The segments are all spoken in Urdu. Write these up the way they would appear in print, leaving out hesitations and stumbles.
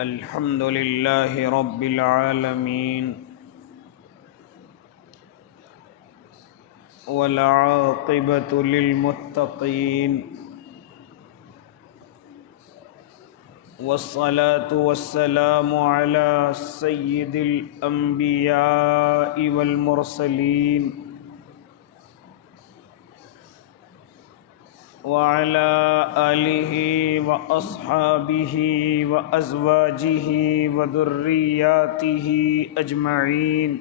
الحمد لله رب العالمين والعاقبة للمتقين والصلاة والسلام على سيد الأنبياء والمرسلين وعلى آلہ وأصحابہ وأزواجہ وذریاتہ اجمعین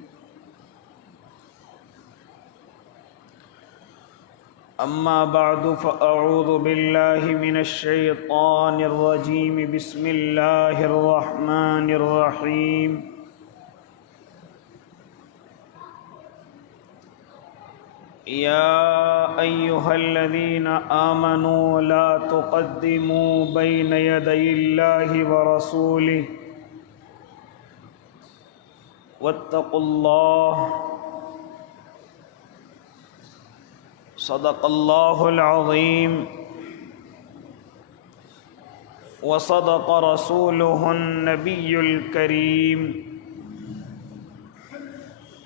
اما بعد فاعوذ باللہ من الشیطان الرجیم بسم اللہ الرحمن الرحیم يا أيها الذين آمنوا لا تقدموا بين يدي الله ورسوله واتقوا الله صدق الله العظيم وصدق رسوله النبي الكريم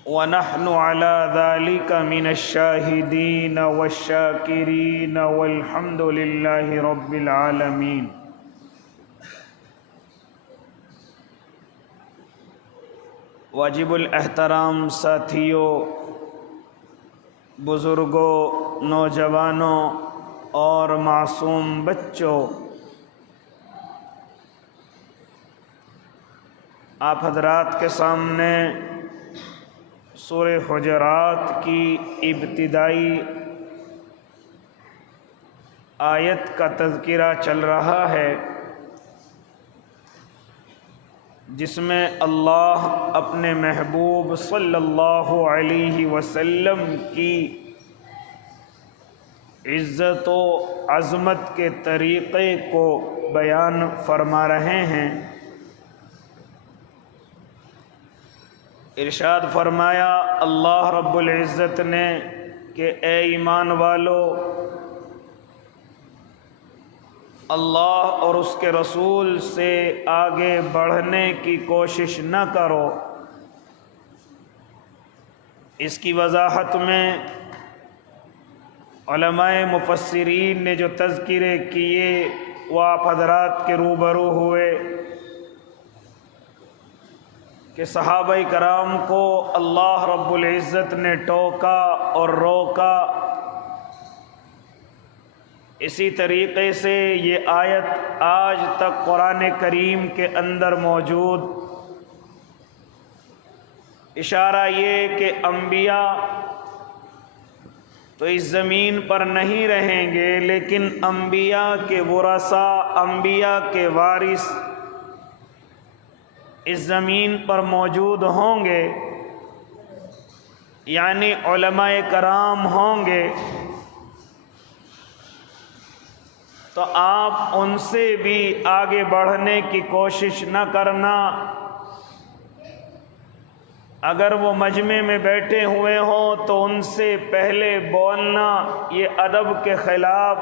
ونحن على ذلك من الشاهدين والشاكرين والحمد لله رب العالمين واجب الاحترام ساتھیوں، بزرگوں، نوجوانوں اور معصوم بچوں، آپ حضرات کے سامنے سورہ حجرات کی ابتدائی آیت کا تذکرہ چل رہا ہے، جس میں اللہ اپنے محبوب صلی اللہ علیہ وسلم کی عزت و عظمت کے طریقے کو بیان فرما رہے ہیں۔ ارشاد فرمایا اللہ رب العزت نے کہ اے ایمان والو، اللہ اور اس کے رسول سے آگے بڑھنے کی کوشش نہ کرو۔ اس کی وضاحت میں علماء مفسرین نے جو تذکرے کیے وہ آپ حضرات کے روبرو ہوئے کہ صحابہ کرام کو اللہ رب العزت نے ٹوکا اور روکا۔ اسی طریقے سے یہ آیت آج تک قرآن کریم کے اندر موجود۔ اشارہ یہ کہ انبیاء تو اس زمین پر نہیں رہیں گے، لیکن انبیاء کے ورثاء، انبیاء کے وارث اس زمین پر موجود ہوں گے، یعنی علماء کرام ہوں گے۔ تو آپ ان سے بھی آگے بڑھنے کی کوشش نہ کرنا۔ اگر وہ مجمع میں بیٹھے ہوئے ہوں تو ان سے پہلے بولنا یہ ادب کے خلاف۔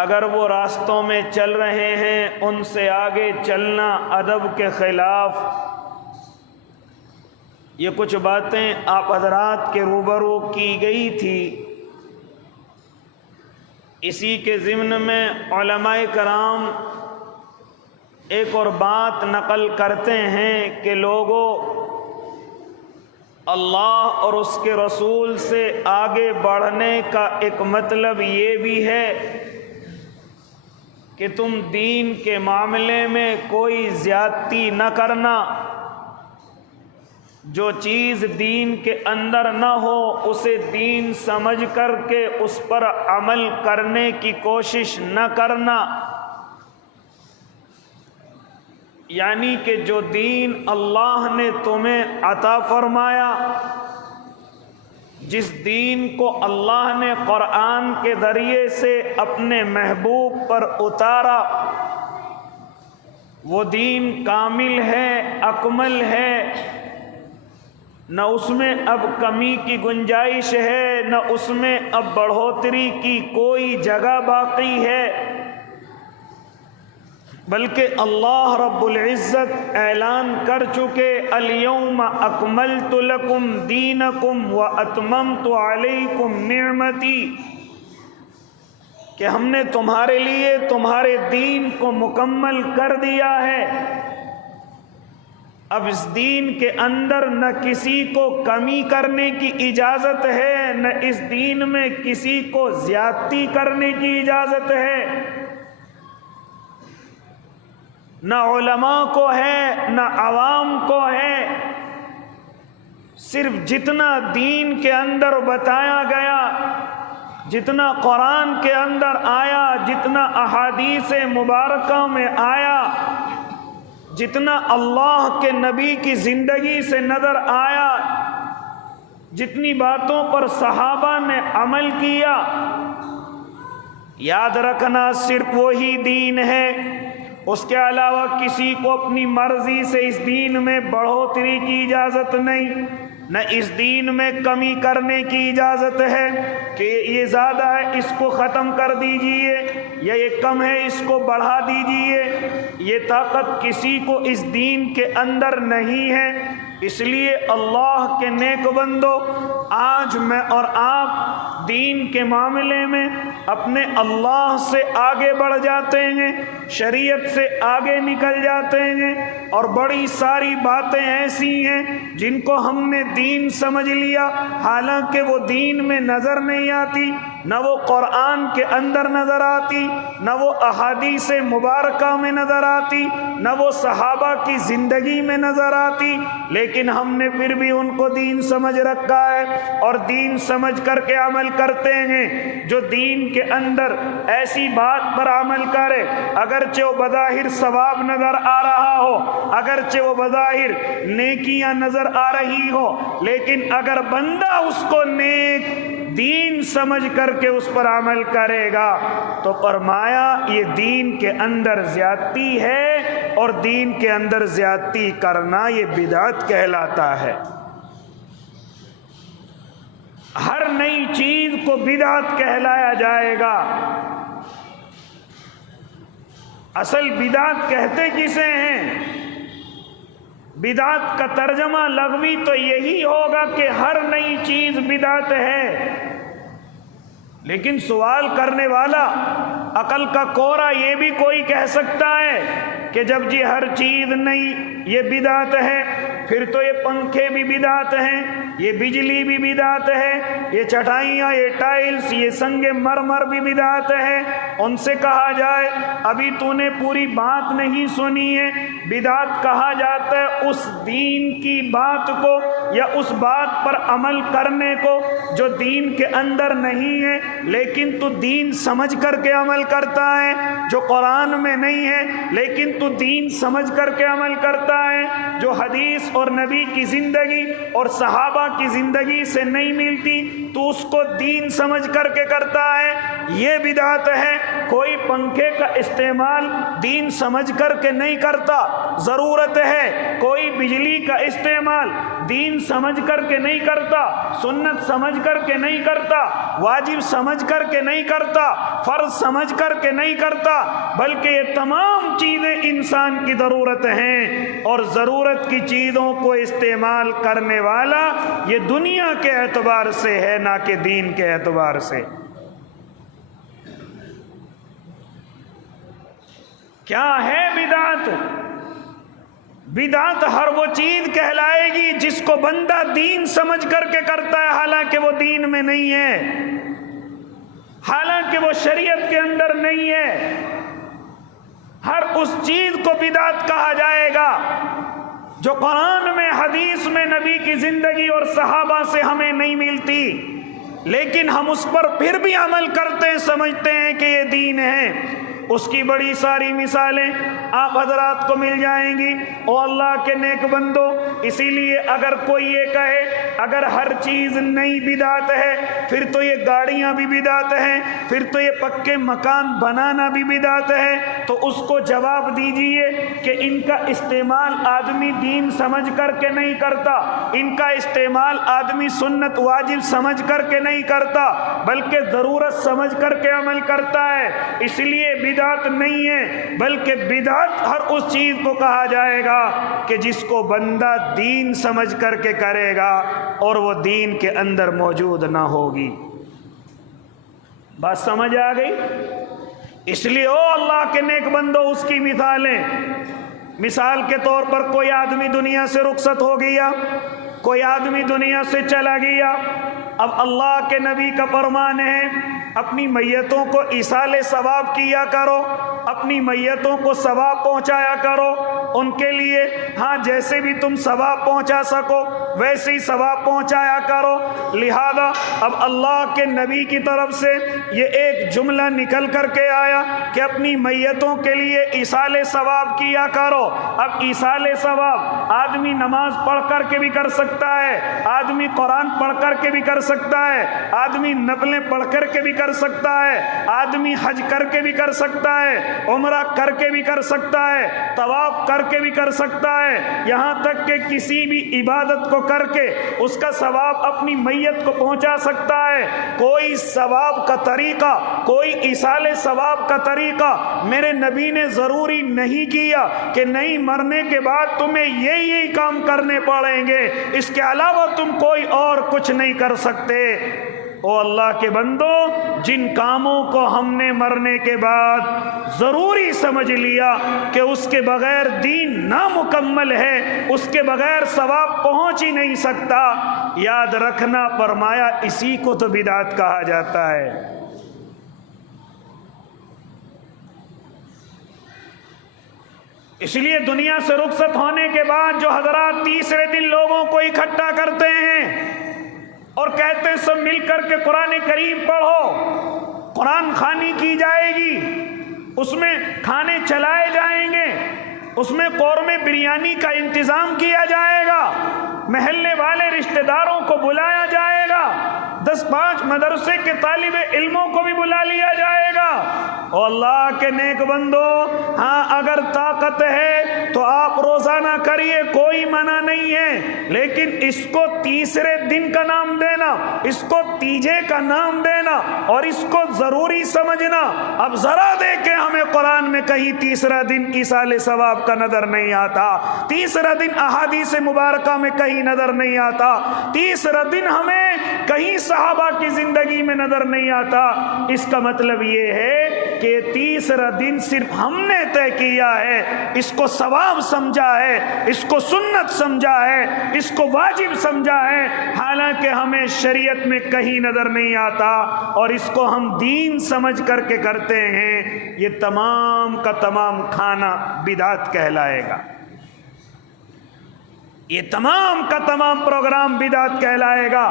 اگر وہ راستوں میں چل رہے ہیں ان سے آگے چلنا ادب کے خلاف۔ یہ کچھ باتیں آپ حضرات کے روبرو کی گئی تھی۔ اسی کے ضمن میں علماء کرام ایک اور بات نقل کرتے ہیں کہ لوگوں، اللہ اور اس کے رسول سے آگے بڑھنے کا ایک مطلب یہ بھی ہے کہ تم دین کے معاملے میں کوئی زیادتی نہ کرنا۔ جو چیز دین کے اندر نہ ہو اسے دین سمجھ کر کے اس پر عمل کرنے کی کوشش نہ کرنا۔ یعنی کہ جو دین اللہ نے تمہیں عطا فرمایا، جس دین کو اللہ نے قرآن کے ذریعے سے اپنے محبوب پر اتارا، وہ دین کامل ہے، اکمل ہے، نہ اس میں اب کمی کی گنجائش ہے، نہ اس میں اب بڑھوتری کی کوئی جگہ باقی ہے۔ بلکہ اللہ رب العزت اعلان کر چکے الیوم اکملت لکم دینکم واتممت علیکم نعمتی، کہ ہم نے تمہارے لیے تمہارے دین کو مکمل کر دیا ہے۔ اب اس دین کے اندر نہ کسی کو کمی کرنے کی اجازت ہے، نہ اس دین میں کسی کو زیادتی کرنے کی اجازت ہے، نہ علماء کو ہے نہ عوام کو ہے۔ صرف جتنا دین کے اندر بتایا گیا، جتنا قرآن کے اندر آیا، جتنا احادیث مبارکہ میں آیا، جتنا اللہ کے نبی کی زندگی سے نظر آیا، جتنی باتوں پر صحابہ نے عمل کیا، یاد رکھنا صرف وہی دین ہے۔ اس کے علاوہ کسی کو اپنی مرضی سے اس دین میں بڑھوتری کی اجازت نہیں، نہ اس دین میں کمی کرنے کی اجازت ہے کہ یہ زیادہ ہے اس کو ختم کر دیجئے، یا یہ کم ہے اس کو بڑھا دیجئے۔ یہ طاقت کسی کو اس دین کے اندر نہیں ہے۔ اس لیے اللہ کے نیک بندو، آج میں اور آپ دین کے معاملے میں اپنے اللہ سے آگے بڑھ جاتے ہیں، شریعت سے آگے نکل جاتے ہیں، اور بڑی ساری باتیں ایسی ہیں جن کو ہم نے دین سمجھ لیا، حالانکہ وہ دین میں نظر نہیں آتی، نہ وہ قرآن کے اندر نظر آتی، نہ وہ احادیث مبارکہ میں نظر آتی، نہ وہ صحابہ کی زندگی میں نظر آتی، لیکن ہم نے پھر بھی ان کو دین سمجھ رکھا ہے اور دین سمجھ کر کے عمل کرتے ہیں۔ جو دین کے اندر ایسی بات پر عمل کرے، اگرچہ وہ بظاہر ثواب نظر آ رہا ہو، اگرچہ وہ بظاہر نیکیاں نظر آ رہی ہو، لیکن اگر بندہ اس کو نیک دین سمجھ کر کے اس پر عمل کرے گا تو فرمایا یہ دین کے اندر زیادتی ہے، اور دین کے اندر زیادتی کرنا یہ بدعت کہلاتا ہے۔ ہر نئی چیز کو بدعت کہلایا جائے گا۔ اصل بدعت کہتے کسے ہیں؟ بدعت کا ترجمہ لغوی تو یہی ہوگا کہ ہر نئی چیز بدعت ہے، لیکن سوال کرنے والا عقل کا کورا یہ بھی کوئی کہہ سکتا ہے کہ جب جی ہر چیز نئی یہ بدعت ہے، پھر تو یہ پنکھے بھی بدعت ہیں، یہ بجلی بھی بدعت ہے، یہ چٹائیاں، یہ ٹائلز، یہ سنگ مرمر بھی بدعت ہے۔ ان سے کہا جائے ابھی تو نے پوری بات نہیں سنی ہے۔ بدعت کہا جاتا ہے اس دین کی بات کو یا اس بات پر عمل کرنے کو جو دین کے اندر نہیں ہے، لیکن تو دین سمجھ کر کے عمل کرتا ہے، جو قرآن میں نہیں ہے لیکن تو دین سمجھ کر کے عمل کرتا ہے، جو حدیث اور نبی کی زندگی اور صحابہ کی زندگی سے نہیں ملتی تو اس کو دین سمجھ کر کے کرتا ہے، یہ بدعت ہے۔ کوئی پنکھے کا استعمال دین سمجھ کر کے نہیں کرتا، ضرورت ہے۔ کوئی بجلی کا استعمال دین سمجھ کر کے نہیں کرتا، سنت سمجھ کر کے نہیں کرتا، واجب سمجھ کر کے نہیں کرتا، فرض سمجھ کر کے نہیں کرتا، بلکہ یہ تمام چیزیں انسان کی ضرورت ہیں، اور ضرورت کی چیزوں کو استعمال کرنے والا یہ دنیا کے اعتبار سے ہے، نہ کہ دین کے اعتبار سے۔ کیا ہے بدعت؟ بدعت ہر وہ چیز کہلائے گی جس کو بندہ دین سمجھ کر کے کرتا ہے، حالانکہ وہ دین میں نہیں ہے، حالانکہ وہ شریعت کے اندر نہیں ہے۔ ہر اس چیز کو بدعت کہا جائے گا جو قرآن میں، حدیث میں، نبی کی زندگی اور صحابہ سے ہمیں نہیں ملتی، لیکن ہم اس پر پھر بھی عمل کرتے ہیں، سمجھتے ہیں کہ یہ دین ہے۔ اس کی بڑی ساری مثالیں آپ حضرات کو مل جائیں گی۔ او اللہ کے نیک بندو، اسی لیے اگر کوئی یہ کہے اگر ہر چیز نئی بدعت ہے پھر تو یہ گاڑیاں بھی بدعت ہیں، پھر تو یہ پکے مکان بنانا بھی بدعت ہے، تو اس کو جواب دیجئے کہ ان کا استعمال آدمی دین سمجھ کر کے نہیں کرتا، ان کا استعمال آدمی سنت واجب سمجھ کر کے نہیں کرتا، بلکہ ضرورت سمجھ کر کے عمل کرتا ہے، اس لیے بدعت نہیں ہے، بلکہ بدعت ہر اس چیز کو کہا جائے گا کہ جس کو بندہ دین سمجھ کر کے کرے گا اور وہ دین کے اندر موجود نہ ہوگی۔ بات سمجھ آ گئی؟ اس لیے او اللہ کے نیک بندو، اس کی مثالیں، مثال کے طور پر کوئی آدمی دنیا سے رخصت ہو گیا، کوئی آدمی دنیا سے چلا گیا، اب اللہ کے نبی کا فرمان ہے اپنی میتوں کو ایصال ثواب کیا کرو، اپنی میتوں کو ثواب پہنچایا کرو، ان کے لیے ہاں جیسے بھی تم ثواب پہنچا سکو ویسے ہی ثواب پہنچایا کرو۔ لہذا اب اللہ کے نبی کی طرف سے یہ ایک جملہ نکل کر کے آیا کہ اپنی میتوں کے لیے ایصال ثواب کیا کرو۔ اب ایصال ثواب آدمی نماز پڑھ کر کے بھی کر سکتا ہے، آدمی قرآن پڑھ کر کے بھی کر سکتا ہے، آدمی نفلیں پڑھ کر کے بھی کر سکتا ہے، آدمی حج کر کے بھی کر سکتا ہے، عمرہ کر کے بھی کر سکتا ہے، طواف کر کے بھی کر سکتا ہے، یہاں تک کہ کسی بھی عبادت کو کر کے اس کا ثواب اپنی میت کو پہنچا سکتا ہے۔ کوئی ثواب کا طریقہ، کوئی ایصال ثواب کا طریقہ میرے نبی نے ضروری نہیں کیا کہ نہیں مرنے کے بعد تمہیں یہی کام کرنے پڑیں گے، اس کے علاوہ تم کوئی اور کچھ نہیں کر سکتے۔ او اللہ کے بندو، جن کاموں کو ہم نے مرنے کے بعد ضروری سمجھ لیا کہ اس کے بغیر دین نامکمل ہے، اس کے بغیر ثواب پہنچ ہی نہیں سکتا، یاد رکھنا فرمایا اسی کو تو بدعت کہا جاتا ہے۔ اس لیے دنیا سے رخصت ہونے کے بعد جو حضرات تیسرے دن لوگوں کو اکٹھا کرتے ہیں اور کہتے ہیں سب مل کر کے قرآن کریم پڑھو، قرآن خوانی کی جائے گی، اس میں کھانے چلائے جائیں گے، اس میں قورمے بریانی کا انتظام کیا جائے گا، محلے والے رشتہ داروں کو بلایا جائے گا، 10-5 مدرسے کے طالب علموں کو بھی بلا لیا جائے گا۔ او اللہ کے نیک بندو، ہاں اگر طاقت ہے تو آپ روزانہ کریے، کوئی منع نہیں ہے، لیکن اس کو تیسرے دن کا نام دینا، اس کو تیجے کا نام دینا اور اس کو ضروری سمجھنا۔ اب ذرا دیکھیں ہمیں قرآن میں کہیں تیسرا دن ایصال ثواب کا نظر نہیں آتا، تیسرا دن احادیث مبارکہ میں کہیں نظر نہیں آتا، تیسرا دن ہمیں کہیں صحابہ کی زندگی میں نظر نہیں آتا۔ اس کا مطلب یہ ہے کہ تیسرا دن صرف ہم نے طے کیا ہے، اس کو ثواب سمجھا ہے، اس کو سنت سمجھا ہے، اس کو واجب سمجھا ہے، حالانکہ ہمیں شریعت میں کہیں نظر نہیں آتا اور اس کو ہم دین سمجھ کر کے کرتے ہیں۔ یہ تمام کا تمام کھانا بدعت کہلائے گا، یہ تمام کا تمام پروگرام بدعت کہلائے گا۔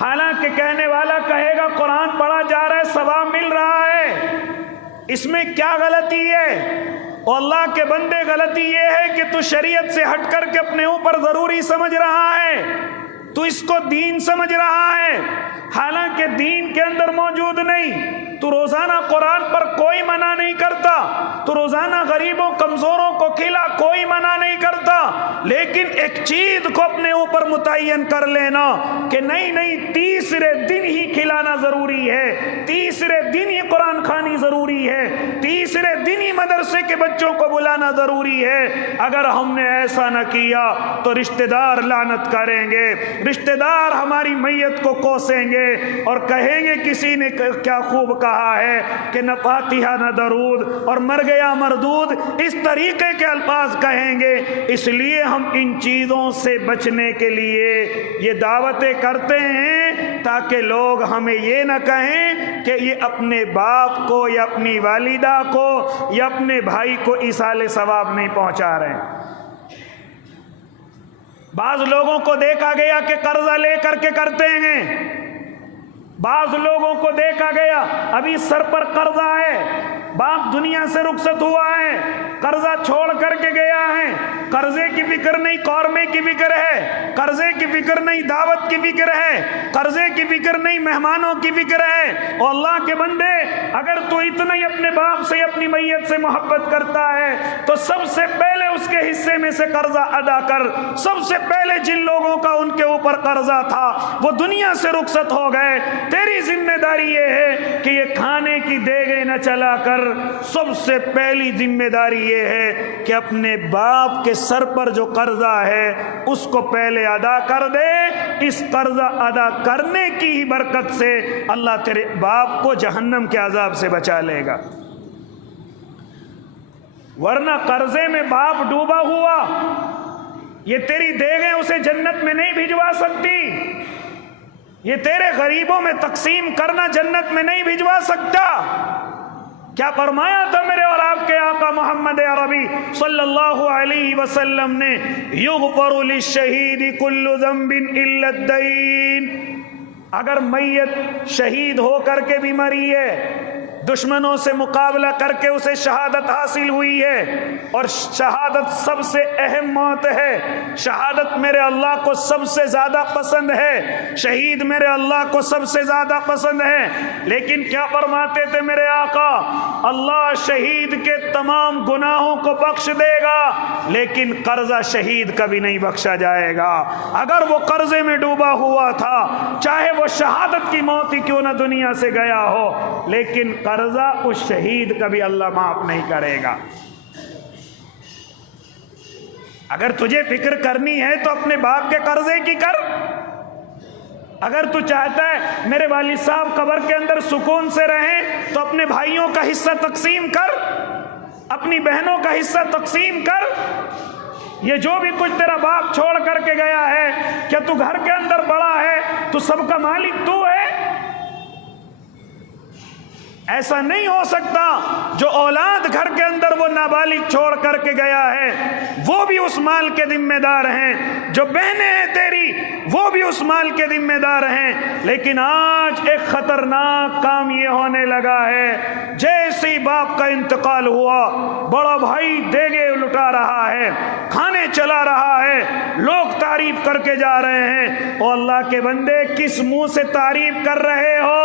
حالانکہ کہنے والا کہے گا قرآن پڑھا جا رہا ہے، ثواب مل رہا ہے، اس میں کیا غلطی ہے؟ اور اللہ کے بندے، غلطی یہ ہے کہ تو شریعت سے ہٹ کر کے اپنے اوپر ضروری سمجھ رہا ہے، تو اس کو دین سمجھ رہا ہے، حالانکہ دین کے اندر موجود نہیں۔ تو روزانہ قرآن پر کوئی منع نہیں کرتا، تو روزانہ غریبوں کمزوروں کو کھلا، کوئی منع نہیں کرتا، لیکن ایک چیز کو اپنے اوپر متعین کر لینا کہ نہیں تیسرے دن ہی کھلانا ضروری ہے، تیسرے دن ہی قرآن خوانی ضروری ہے، تیسرے دن ہی مدرسے کے بچوں کو بلانا ضروری ہے۔ اگر ہم نے ایسا نہ کیا تو رشتہ دار لعنت کریں گے، رشتہ دار ہماری میت کو کوسیں گے اور کہیں گے کسی نے کیا خوب کہا ہے کہ نہ فاتحہ نہ درود اور مر گیا مردود، اس طریقے کے الفاظ کہیں گے۔ اس لیے ہم ان چیزوں سے بچنے کے لیے یہ دعوتیں کرتے ہیں تاکہ لوگ ہمیں یہ نہ کہیں کہ یہ اپنے باپ کو یا اپنی والدہ کو یا اپنے بھائی کو ایصال ثواب نہیں پہنچا رہے ہیں۔ بعض لوگوں کو دیکھا گیا کہ قرضہ لے کر کے کرتے ہیں، بعض لوگوں کو دیکھا گیا ابھی سر پر قرضہ ہے، باپ دنیا سے رخصت ہوا ہے، قرضہ چھوڑ کر کے گیا ہے، قرضے کی فکر نہیں، قورمے کی فکر ہے، قرضے کی فکر نہیں، دعوت کی فکر ہے، قرضے کی فکر نہیں، مہمانوں کی فکر ہے۔ اور اللہ کے بندے، اگر تو اتنا ہی اپنے باپ سے اپنی میت سے محبت کرتا ہے تو سب سے پہلے اس کے حصے میں سے قرضہ ادا کر۔ سب سے پہلے جن لوگوں کا ان کے اوپر قرضہ تھا وہ دنیا سے رخصت ہو گئے، تیری ذمہ داری یہ ہے کہ یہ کھانے کی دیگیں نہ چلا کر، سب سے پہلی ذمہ داری یہ ہے کہ اپنے باپ کے سر پر جو قرضہ ہے اس کو پہلے ادا کر دے۔ اس قرضہ ادا کرنے کی ہی برکت سے اللہ تیرے باپ کو جہنم کے عذاب سے بچا لے گا، ورنہ قرضے میں باپ ڈوبا ہوا یہ تیری دیگیں اسے جنت میں نہیں بھجوا سکتی، یہ تیرے غریبوں میں تقسیم کرنا جنت میں نہیں بھجوا سکتا۔ کیا فرمایا تھا میرے اور آپ کے آقا محمد عربی صلی اللہ علیہ وسلم نے؟ یغفر للشہید کل ذنب الا الدین۔ اگر میت شہید ہو کر کے بھی مری ہے، دشمنوں سے مقابلہ کر کے اسے شہادت حاصل ہوئی ہے، اور شہادت سب سے اہم موت ہے، شہادت میرے اللہ کو سب سے زیادہ پسند ہے، شہید میرے اللہ کو سب سے زیادہ پسند ہے، لیکن کیا فرماتے تھے میرے آقا؟ اللہ شہید کے تمام گناہوں کو بخش دے گا لیکن قرضہ شہید کا بھی نہیں بخشا جائے گا۔ اگر وہ قرضے میں ڈوبا ہوا تھا، چاہے وہ شہادت کی موت ہی کیوں نہ دنیا سے گیا ہو، لیکن قرضہ اس شہید کا بھی اللہ معاف نہیں کرے گا۔ اگر تجھے فکر کرنی ہے تو اپنے باپ کے قرضے کی کر۔ اگر تو چاہتا ہے میرے والد صاحب قبر کے اندر سکون سے رہیں تو اپنے بھائیوں کا حصہ تقسیم کر، اپنی بہنوں کا حصہ تقسیم کر۔ یہ جو بھی کچھ تیرا باپ چھوڑ کر کے گیا ہے، کیا تو گھر کے اندر بڑا ہے تو سب کا مالک تو ہے؟ ایسا نہیں ہو سکتا۔ جو اولاد گھر کے اندر وہ نابالغ چھوڑ کر کے گیا ہے وہ بھی اس مال کے ذمہ دار ہیں، جو بہنیں ہیں تیری وہ بھی اس مال کے ذمہ دار ہیں۔ لیکن آج ایک خطرناک کام یہ ہونے لگا ہے، جیسے ہی باپ کا انتقال ہوا بڑا بھائی دیگے لٹا رہا ہے، کھانے چلا رہا ہے، لوگ تعریف کر کے جا رہے ہیں۔ او اللہ کے بندے، کس منہ سے تعریف کر رہے ہو؟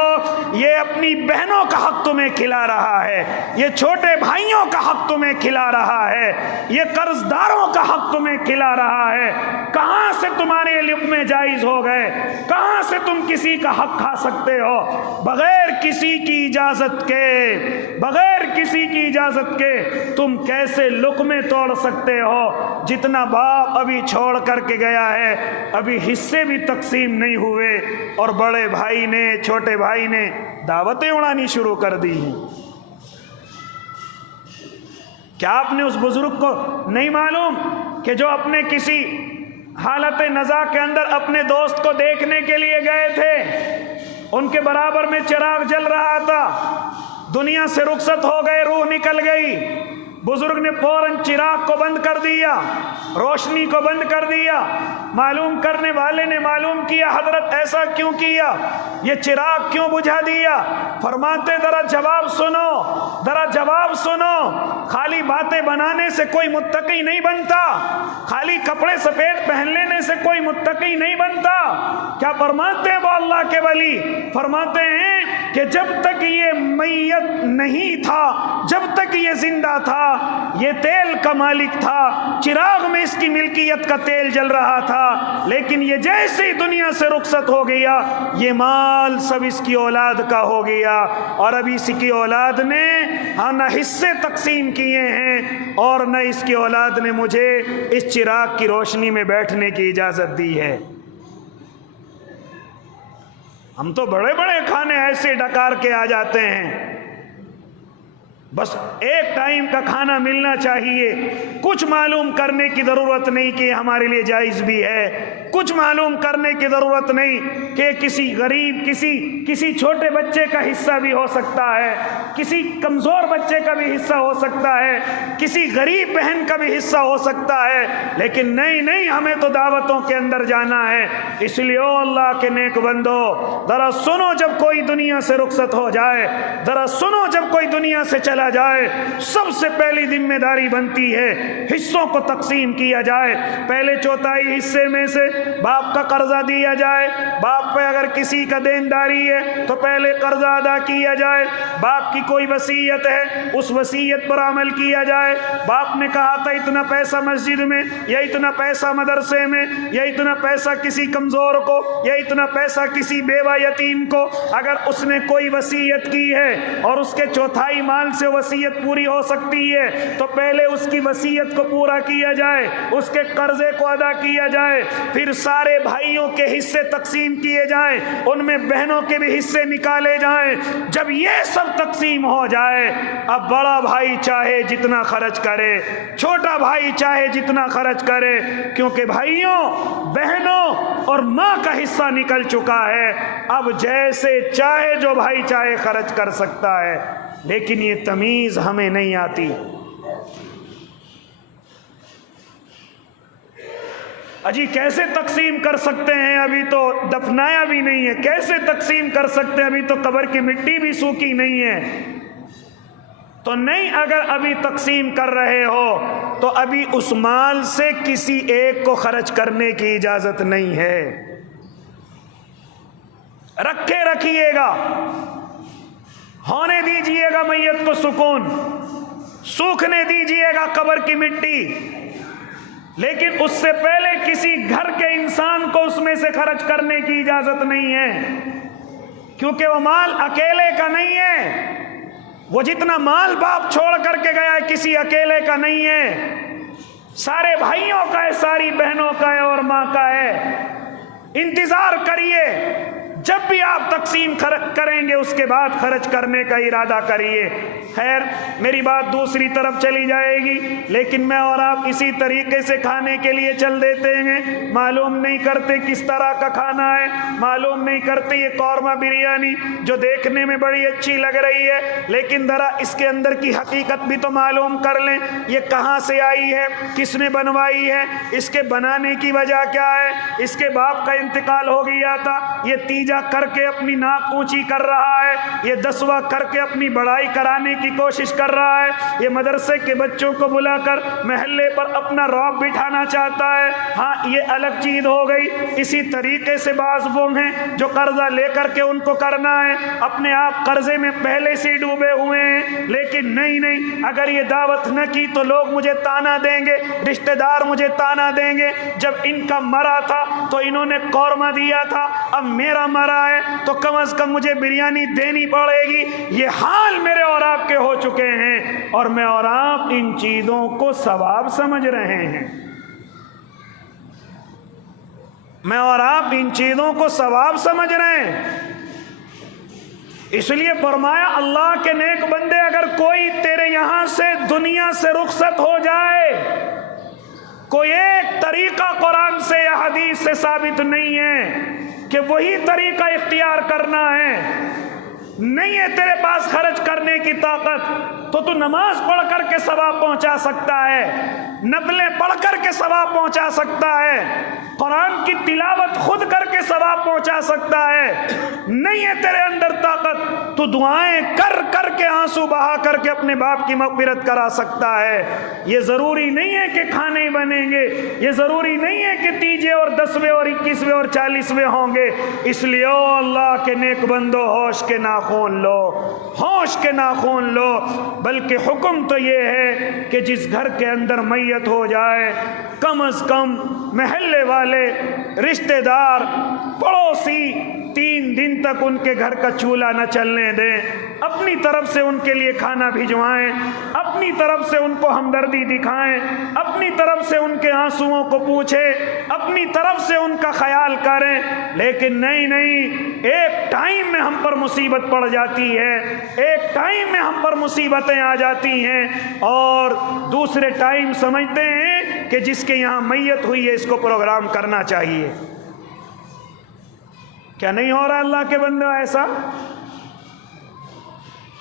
یہ اپنی بہنوں کا حق تمہیں کھلا رہا ہے، یہ چھوٹے بھائیوں کا حق تمہیں کھلا رہا ہے، یہ قرض داروں کا حق تمہیں کھلا رہا ہے۔ کہاں سے تمہارے لقمے جائز ہو گئے؟ کہاں سے تم کسی کا حق کھا سکتے ہو بغیر کسی کی اجازت کے؟ بغیر کسی کی اجازت کے تم کیسے لقمے توڑ سکتے ہو؟ جتنا باپ ابھی چھوڑ کر کے گیا ہے ابھی حصے بھی تقسیم نہیں ہوئے، اور بڑے بھائی نے، چھوٹے بھائی نے دعوتیں اڑانی شروع کر دی ہیں۔ کیا آپ نے اس بزرگ کو نہیں معلوم کہ جو اپنے کسی حالت نزاع کے اندر اپنے دوست کو دیکھنے کے لیے گئے تھے، ان کے برابر میں چراغ جل رہا تھا، دنیا سے رخصت ہو گئے، روح نکل گئی، بزرگ نے فوراً چراغ کو بند کر دیا، روشنی کو بند کر دیا۔ معلوم کرنے والے نے معلوم کیا، حضرت ایسا کیوں کیا؟ یہ چراغ کیوں بجھا دیا؟ فرماتے ذرا جواب سنو، ذرا جواب سنو۔ خالی باتیں بنانے سے کوئی متقی نہیں بنتا، خالی کپڑے سفید پہن لینے سے کوئی متقی نہیں بنتا۔ کیا فرماتے ہیں وہ اللہ کے ولی؟ فرماتے ہیں کہ جب تک یہ میت نہیں تھا، جب تک یہ زندہ تھا، یہ تیل کا مالک تھا، چراغ میں اس کی ملکیت کا تیل جل رہا تھا، لیکن یہ جیسے ہی دنیا سے رخصت ہو گیا یہ مال سب اس کی اولاد کا ہو گیا، اور ابھی اس کی اولاد نے نہ حصے تقسیم کیے ہیں اور نہ اس کی اولاد نے مجھے اس چراغ کی روشنی میں بیٹھنے کی اجازت دی ہے۔ ہم تو بڑے بڑے کھانے ایسے ڈکار کے آ جاتے ہیں، بس ایک ٹائم کا کھانا ملنا چاہیے، کچھ معلوم کرنے کی ضرورت نہیں کہ یہ ہمارے لیے جائز بھی ہے، کچھ معلوم کرنے کی ضرورت نہیں کہ کسی غریب، کسی چھوٹے بچے کا حصہ بھی ہو سکتا ہے، کسی کمزور بچے کا بھی حصہ ہو سکتا ہے، کسی غریب بہن کا بھی حصہ ہو سکتا ہے، لیکن نہیں، ہمیں تو دعوتوں کے اندر جانا ہے۔ اس لیے او اللہ کے نیک بندو، ذرا سنو، جب کوئی دنیا سے رخصت ہو جائے، ذرا سنو، جب کوئی دنیا سے چلا چلا جائے، سب سے پہلی ذمہ داری بنتی ہے حصوں کو تقسیم کیا جائے۔ پہلے چوتھائی حصے میں سے باپ کا قرضہ دیا جائے، باپ پہ اگر کسی کا دینداری ہے تو پہلے قرضہ ادا کیا جائے، باپ کی کوئی وصیت ہے اس وصیت پر عمل کیا جائے، باپ نے کہا تھا اتنا پیسہ مسجد میں یا اتنا پیسہ مدرسے میں یا اتنا پیسہ کسی کمزور کو یا اتنا پیسہ کسی بیوہ یتیم کو، اگر اس نے کوئی وصیت کی ہے اور اس کے چوتھائی مال سے وصیت پوری ہو سکتی ہے تو پہلے اس کی وصیت کو پورا کیا جائے، اس کے قرضے کو ادا کیا جائے، پھر سارے بھائیوں کے حصے تقسیم کیے جائیں، ان میں بہنوں کے بھی حصے نکالے جائیں۔ جب یہ سب تقسیم ہو جائے اب بڑا بھائی چاہے جتنا خرچ کرے، چھوٹا بھائی چاہے جتنا خرچ کرے، کیونکہ بھائیوں بہنوں اور ماں کا حصہ نکل چکا ہے، اب جیسے چاہے جو بھائی چاہے خرچ کر سکتا ہے، لیکن یہ تمیز ہمیں نہیں آتی۔ اجی کیسے تقسیم کر سکتے ہیں؟ ابھی تو دفنایا بھی نہیں ہے، کیسے تقسیم کر سکتے ہیں؟ ابھی تو قبر کی مٹی بھی سوکھی نہیں ہے۔ تو نہیں، اگر ابھی تقسیم کر رہے ہو تو ابھی اس مال سے کسی ایک کو خرچ کرنے کی اجازت نہیں ہے، رکھے رکھیے گا، ہونے دیجئے گا میت کو سکون، سوکھنے دیجئے گا قبر کی مٹی، لیکن اس سے پہلے کسی گھر کے انسان کو اس میں سے خرچ کرنے کی اجازت نہیں ہے، کیونکہ وہ مال اکیلے کا نہیں ہے، وہ جتنا مال باپ چھوڑ کر کے گیا ہے کسی اکیلے کا نہیں ہے، سارے بھائیوں کا ہے، ساری بہنوں کا ہے اور ماں کا ہے۔ انتظار کریے، جب بھی آپ تقسیم کریں گے اس کے بعد خرچ کرنے کا ارادہ کریے۔ خیر، میری بات دوسری طرف چلی جائے گی، لیکن میں اور آپ اسی طریقے سے کھانے کے لیے چل دیتے ہیں، معلوم نہیں کرتے کس طرح کا کھانا ہے، معلوم نہیں کرتے یہ قورمہ بریانی جو دیکھنے میں بڑی اچھی لگ رہی ہے، لیکن ذرا اس کے اندر کی حقیقت بھی تو معلوم کر لیں، یہ کہاں سے آئی ہے، کس نے بنوائی ہے، اس کے بنانے کی وجہ کیا ہے، اس کے باپ کا انتقال ہو گیا تھا، یہ تیجا کر کے اپنی ناک اونچی کر رہا ہے، یہ دسواں کر کے اپنی بڑائی کرانے کی کوشش کر رہا ہے، یہ مدرسے کے بچوں کو بلا کر محلے پر اپنا رعب بٹھانا چاہتا ہے، ہاں یہ الگ چیز ہو گئی۔ اسی طریقے سے بعض وہ ہیں جو قرضہ لے کر کے ان کو کرنا ہے، اپنے آپ قرضے میں پہلے سے ڈوبے ہوئے ہیں، لیکن نہیں، اگر یہ دعوت نہ کی تو لوگ مجھے تانا دیں گے، رشتہ دار مجھے تانا دیں گے، جب ان کا مرا تھا تو انہوں نے قورمہ دیا تھا، اب میرا مرا ہے تو کم از کم مجھے بریانی دینی پڑے گی۔ یہ حال میرے اور آپ کے ہو چکے ہیں، اور میں اور آپ ان چیزوں کو ثواب سمجھ رہے ہیں، میں اور آپ ان چیزوں کو ثواب سمجھ رہے ہیں۔ اس لیے فرمایا اللہ کے نیک بندے، اگر کوئی تیرے یہاں سے دنیا سے رخصت ہو جائے، کوئی ایک طریقہ قرآن سے یا حدیث سے ثابت نہیں ہے کہ وہی طریقہ اختیار کرنا ہے، نہیں ہے تیرے پاس خرچ کرنے کی طاقت تو نماز پڑھ کر کے ثواب پہنچا سکتا ہے، نفلیں پڑھ کر کے ثواب پہنچا سکتا ہے، قرآن کی تلاوت خود کر کے ثواب پہنچا سکتا ہے، نہیں ہے تیرے اندر طاقت تو دعائیں کر کر کے آنسو بہا کر کے اپنے باپ کی مغفرت کرا سکتا ہے۔ یہ ضروری نہیں ہے کہ کھانے بنیں گے، یہ ضروری نہیں ہے کہ تیجے اور 10ویں اور 21ویں اور 40ویں ہوں گے، اس لیے او اللہ کے نیک بندو ہوش کے ناخون لو، ہوش کے ناخون لو، بلکہ حکم تو یہ ہے کہ جس گھر کے اندر میت ہو جائے کم از کم محلے والے، رشتہ دار، پڑوسی 3 دن تک ان کے گھر کا چولہا نہ چلنے دیں، اپنی طرف سے ان کے لیے کھانا بھجوائیں، اپنی طرف سے ان کو ہمدردی دکھائیں، اپنی طرف سے ان کے آنسوؤں کو پوچھیں، اپنی طرف سے ان کا خیال کریں، لیکن نہیں، ایک ٹائم میں ہم پر مصیبت پڑ جاتی ہے، ایک ٹائم میں ہم پر مصیبتیں آ جاتی ہیں، اور دوسرے ٹائم سمجھتے ہیں کہ جس کے یہاں میت ہوئی ہے اس کو پروگرام کرنا چاہیے۔ کیا نہیں ہو رہا اللہ کے بندو ایسا؟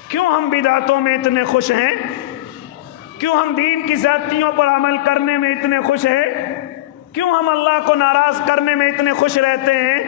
کیوں ہم بدعتوں میں اتنے خوش ہیں؟ کیوں ہم دین کی زیادتیوں پر عمل کرنے میں اتنے خوش ہیں؟ کیوں ہم اللہ کو ناراض کرنے میں اتنے خوش رہتے ہیں؟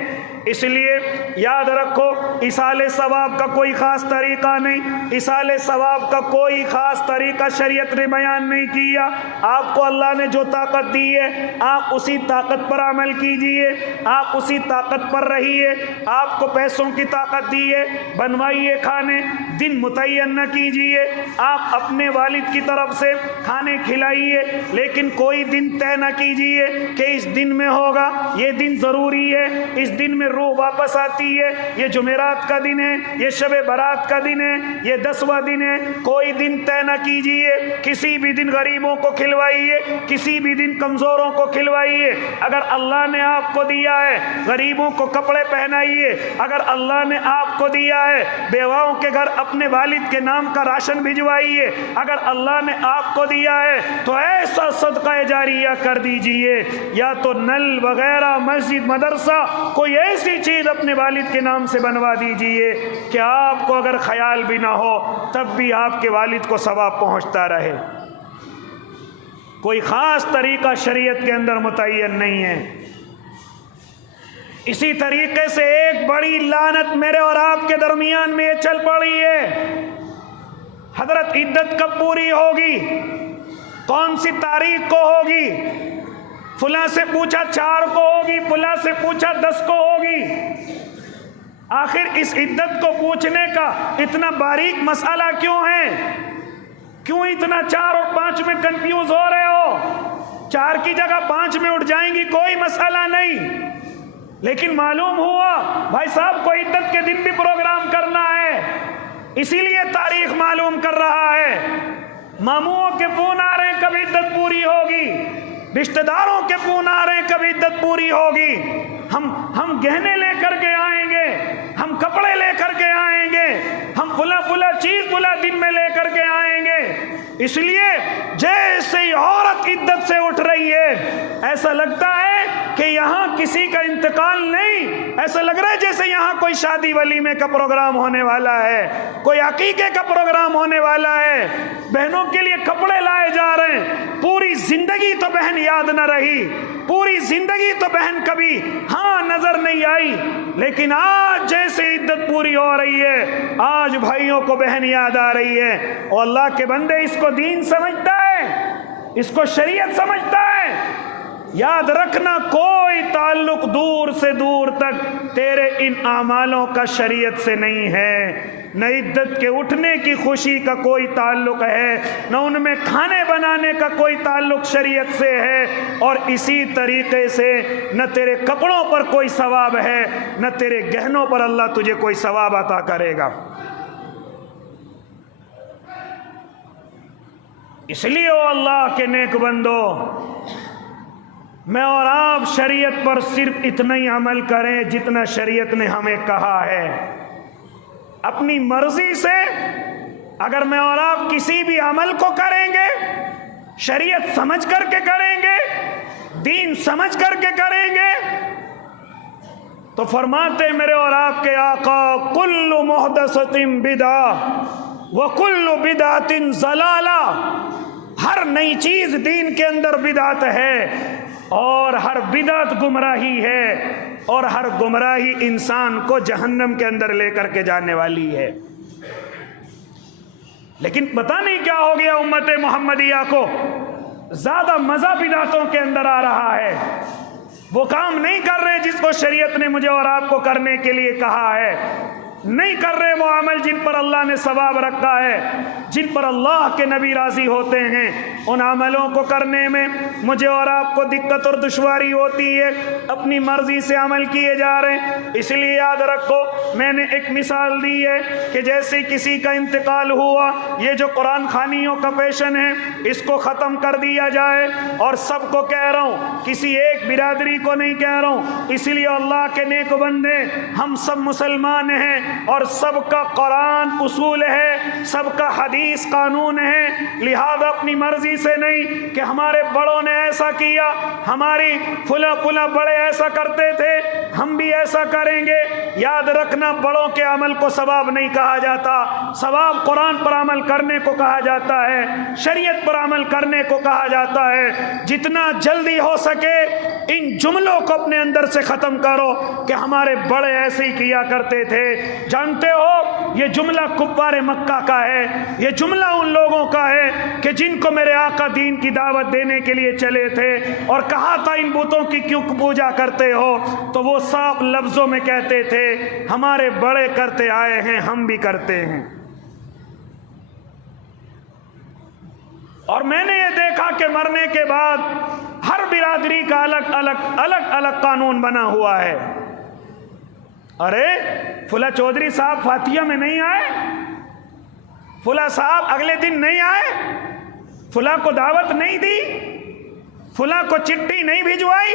اس لیے یاد رکھو ایصال ثواب کا کوئی خاص طریقہ نہیں، ایصال ثواب کا کوئی خاص طریقہ شریعت نے بیان نہیں کیا۔ آپ کو اللہ نے جو طاقت دی ہے آپ اسی طاقت پر عمل کیجئے، آپ اسی طاقت پر رہیے۔ آپ کو پیسوں کی طاقت دی ہے، بنوائیے کھانے، دن متعین نہ کیجئے۔ آپ اپنے والد کی طرف سے کھانے کھلائیے، لیکن کوئی دن طے نہ کیجئے کہ اس دن میں ہوگا، یہ دن ضروری ہے، اس دن میں روح واپس آتی ہے، یہ جمعرات کا دن ہے، یہ شب برات کا دن ہے، یہ 10واں دن ہے۔ کوئی دن طے نہ کیجئے، کسی بھی دن غریبوں کو کھلوائیے، کسی بھی دن کمزوروں کو کھلوائیے۔ اگر اللہ نے آپ کو دیا ہے غریبوں کو کپڑے پہنائیے، اگر اللہ نے آپ کو دیا ہے بیواؤں کے گھر اپنے والد کے نام کا راشن بھجوائیے، اگر اللہ نے آپ کو دیا ہے تو ایسا صدقہ جاریہ کر دیجئے، یا تو نل وغیرہ مسجد مدرسہ کوئی ایسی چیز اپنے والد کے نام سے بنوا دیجئے کہ آپ کو اگر خیال بھی نہ ہو تب بھی آپ کے والد کو ثواب پہنچتا رہے۔ کوئی خاص طریقہ شریعت کے اندر متعین نہیں ہے۔ اسی طریقے سے ایک بڑی لعنت میرے اور آپ کے درمیان میں یہ چل پڑی ہے، حضرت عدت کب پوری ہوگی، کون سی تاریخ کو ہوگی؟ فلاں سے پوچھا 4 کو ہوگی، فلاں سے پوچھا 10 کو ہوگی۔ آخر اس عدت کو پوچھنے کا اتنا باریک مسئلہ کیوں ہے؟ کیوں اتنا 4 اور 5 میں کنفیوز ہو رہے ہو؟ 4 کی جگہ 5 میں اٹھ جائیں گی، کوئی مسئلہ نہیں۔ لیکن معلوم ہوا بھائی صاحب کو عدت کے دن بھی پروگرام کرنا ہے، اسی لیے تاریخ معلوم کر رہا ہے۔ ماموں کے فون آ رہے ہیں کب عدت پوری ہوگی، رشتہ داروں کے فون آ رہے ہیں کب عدت پوری ہوگی۔ ہم گہنے لے کر کے آئیں گے، ہم کپڑے لے کر کے آئیں گے، ہم فلا چیز فلا دن میں لے کر کے آئیں گے۔ اس لیے جیسے ہی عورت عدت سے اٹھ رہی ہے ایسا لگتا ہے کہ یہاں کسی کا انتقال نہیں، ایسا لگ رہا ہے جیسے یہاں کوئی شادی ولیمے کا پروگرام ہونے والا ہے، کوئی عقیقے کا پروگرام ہونے والا ہے۔ بہنوں کے لیے کپڑے لائے جا رہے ہیں۔ پوری زندگی تو بہن یاد نہ رہی، پوری زندگی تو بہن کبھی نظر نہیں آئی، لیکن آج جیسے عدت پوری ہو رہی ہے آج بھائیوں کو بہن یاد آ رہی ہے۔ اور اللہ کے بندے اس کو دین سمجھتا ہے، اس کو شریعت سمجھتا ہے۔ یاد رکھنا کوئی تعلق دور سے دور تک تیرے ان اعمالوں کا شریعت سے نہیں ہے، نہ عدت کے اٹھنے کی خوشی کا کوئی تعلق ہے، نہ ان میں کھانے بنانے کا کوئی تعلق شریعت سے ہے، اور اسی طریقے سے نہ تیرے کپڑوں پر کوئی ثواب ہے، نہ تیرے گہنوں پر اللہ تجھے کوئی ثواب عطا کرے گا۔ اس لیے او اللہ کے نیک بندو، میں اور آپ شریعت پر صرف اتنا ہی عمل کریں جتنا شریعت نے ہمیں کہا ہے۔ اپنی مرضی سے اگر میں اور آپ کسی بھی عمل کو کریں گے، شریعت سمجھ کر کے کریں گے، دین سمجھ کر کے کریں گے، تو فرماتے میرے اور آپ کے آقا کل محدثۃ بدعہ وکل بدعۃ ضلالہ، ہر نئی چیز دین کے اندر بدعت ہے، اور ہر بدعت گمراہی ہے، اور ہر گمراہی انسان کو جہنم کے اندر لے کر کے جانے والی ہے۔ لیکن پتہ نہیں کیا ہو گیا امت محمدیہ کو، زیادہ مزہ بدعتوں کے اندر آ رہا ہے، وہ کام نہیں کر رہے جس کو شریعت نے مجھے اور آپ کو کرنے کے لیے کہا ہے، نہیں کر رہے وہ عمل جن پر اللہ نے ثواب رکھا ہے، جن پر اللہ کے نبی راضی ہوتے ہیں۔ ان عملوں کو کرنے میں مجھے اور آپ کو دقت اور دشواری ہوتی ہے، اپنی مرضی سے عمل کیے جا رہے ہیں۔ اس لیے یاد رکھو، میں نے ایک مثال دی ہے کہ جیسے کسی کا انتقال ہوا، یہ جو قرآن خوانیوں کا فیشن ہے اس کو ختم کر دیا جائے، اور سب کو کہہ رہا ہوں، کسی ایک برادری کو نہیں کہہ رہا ہوں۔ اسی لیے اللہ کے نیک بندے، ہم سب مسلمان ہیں، اور سب کا قرآن اصول ہے، سب کا حدیث قانون ہے، لہذا اپنی مرضی سے نہیں کہ ہمارے بڑوں نے ایسا کیا، ہماری فلاں فلاں بڑے ایسا کرتے تھے ہم بھی ایسا کریں گے۔ یاد رکھنا، بڑوں کے عمل کو ثواب نہیں کہا جاتا، ثواب قرآن پر عمل کرنے کو کہا جاتا ہے، شریعت پر عمل کرنے کو کہا جاتا ہے۔ جتنا جلدی ہو سکے ان جملوں کو اپنے اندر سے ختم کرو کہ ہمارے بڑے ایسے ہی کیا کرتے تھے۔ جانتے ہو یہ جملہ کفار مکہ کا ہے، یہ جملہ ان لوگوں کا ہے کہ جن کو میرے آقا دین کی دعوت دینے کے لیے چلے تھے اور کہا تھا ان بتوں کی کیوں پوجا کرتے ہو، تو وہ صاف لفظوں میں کہتے تھے ہمارے بڑے کرتے آئے ہیں ہم بھی کرتے ہیں۔ اور میں نے یہ دیکھا کہ مرنے کے بعد ہر برادری کا الگ الگ قانون بنا ہوا ہے۔ ارے فلاں چودھری صاحب فاتحہ میں نہیں آئے، فلاں صاحب اگلے دن نہیں آئے، فلاں کو دعوت نہیں دی، فلاں کو چٹھی نہیں بھجوائی۔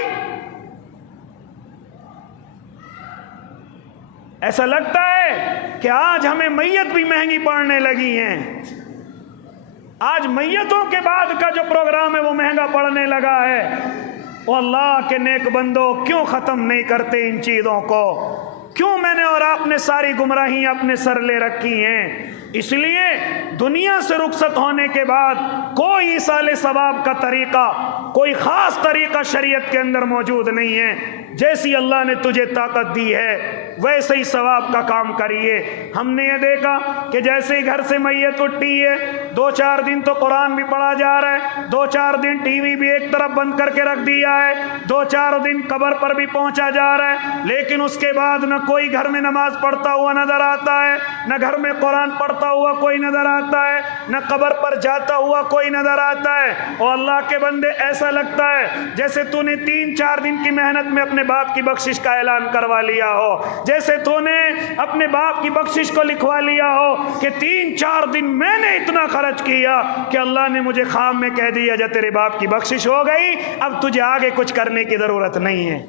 ایسا لگتا ہے کہ آج ہمیں میت بھی مہنگی پڑنے لگی ہیں، آج میتوں کے بعد کا جو پروگرام ہے وہ مہنگا پڑنے لگا ہے۔ او اللہ کے نیک بندو، کیوں ختم نہیں کرتے ان چیزوں کو؟ کیوں میں نے اور آپ نے ساری گمراہیاں اپنے سر لے رکھی ہیں؟ اس لیے دنیا سے رخصت ہونے کے بعد کوئی ایصال ثواب کا طریقہ، کوئی خاص طریقہ شریعت کے اندر موجود نہیں ہے۔ جیسی اللہ نے تجھے طاقت دی ہے ویسے ہی ثواب کا کام کریے۔ ہم نے یہ دیکھا کہ جیسے ہی گھر سے میت اٹھتی ہے 2-4 دن تو قرآن بھی پڑھا جا رہا ہے، 2-4 دن ٹی وی بھی ایک طرف بند کر کے رکھ دیا ہے، 2-4 دن قبر پر بھی پہنچا جا رہا ہے، لیکن اس کے بعد نہ کوئی گھر میں نماز پڑھتا ہوا نظر آتا ہے، نہ گھر میں قرآن پڑھتا ہوا کوئی نظر آتا ہے، نہ قبر پر جاتا ہوا کوئی نظر آتا ہے۔ اور اللہ کے بندے، ایسا لگتا ہے جیسے تو نے 3-4 دن کی محنت میں اپنے باپ کی بخشش کا اعلان کروا لیا ہو، جیسے تو نے اپنے باپ کی بخشش کو لکھوا لیا ہو کہ 3-4 دن میں نے اتنا خرچ کیا کہ اللہ نے مجھے خواب میں کہہ دیا جا تیرے باپ کی بخشش ہو گئی، اب تجھے آگے کچھ کرنے کی ضرورت نہیں ہے۔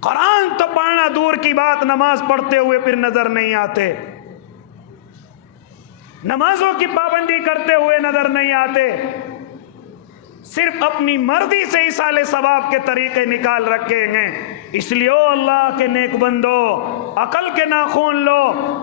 قرآن تو پڑھنا دور کی بات، نماز پڑھتے ہوئے پھر نظر نہیں آتے، نمازوں کی پابندی کرتے ہوئے نظر نہیں آتے، صرف اپنی مرضی سے ایصال ثواب کے طریقے نکال رکھیں گے۔ اس لیے او اللہ کے نیک بندو، عقل کے ناخون لو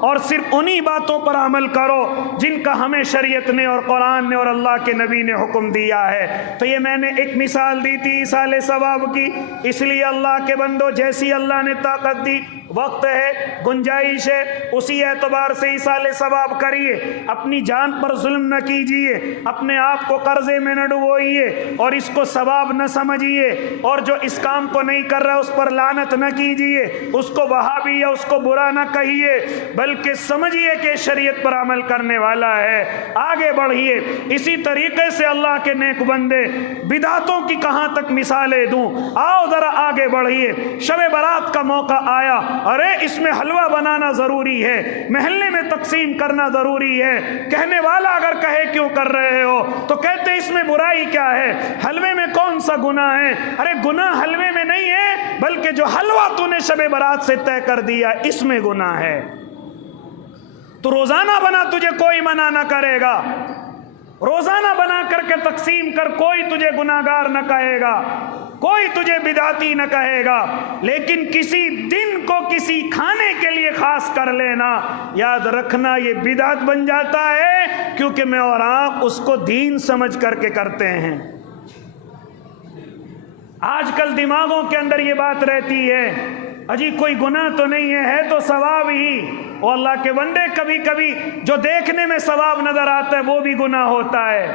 اور صرف انہی باتوں پر عمل کرو جن کا ہمیں شریعت نے اور قرآن نے اور اللہ کے نبی نے حکم دیا ہے۔ تو یہ میں نے ایک مثال دی تھی ایصال ثواب کی، اس لیے اللہ کے بندو جیسی اللہ نے طاقت دی، وقت ہے، گنجائش ہے، اسی اعتبار سے ایصال ثواب کریے، اپنی جان پر ظلم نہ کیجیے، اپنے آپ کو قرضے میں نہ ڈبوئیے اور اس کو ثواب نہ سمجھیے، اور جو اس کام کو نہیں کر رہا اس پر لعنت نہ کیجیے، اس کو وہابی یا اس کو برا نہ کہیے، بلکہ سمجھیے کہ شریعت پر عمل کرنے والا ہے، آگے بڑھیے۔ اسی طریقے سے اللہ کے نیک بندے، بدعتوں کی کہاں تک مثالیں دوں، آؤ ذرا آگے بڑھیے۔ شب برات کا موقع آیا، ارے اس میں حلوہ بنانا ضروری ہے، محلے میں تقسیم کرنا ضروری ہے۔ کہنے والا اگر کہے کیوں کر رہے ہو تو کہتے اس میں برائی کیا ہے، حلوے میں کون سا گناہ ہے؟ ارے گناہ حلوے میں نہیں ہے، بلکہ جو حلوہ تو نے شب برات سے طے کر دیا اس میں گناہ ہے۔ تو روزانہ بنا، تجھے کوئی منع نہ کرے گا، روزانہ بنا کر کے تقسیم کر، کوئی تجھے گناہگار نہ کہے گا، کوئی تجھے بدعتی نہ کہے گا، لیکن کسی دن کو کسی کھانے کے لیے خاص کر لینا، یاد رکھنا یہ بدعت بن جاتا ہے، کیونکہ میں اور آپ اس کو دین سمجھ کر کے کرتے ہیں۔ آج کل دماغوں کے اندر یہ بات رہتی ہے اجی کوئی گناہ تو نہیں ہے تو ثواب ہی۔ اور اللہ کے بندے، کبھی کبھی جو دیکھنے میں ثواب نظر آتا ہے وہ بھی گناہ ہوتا ہے،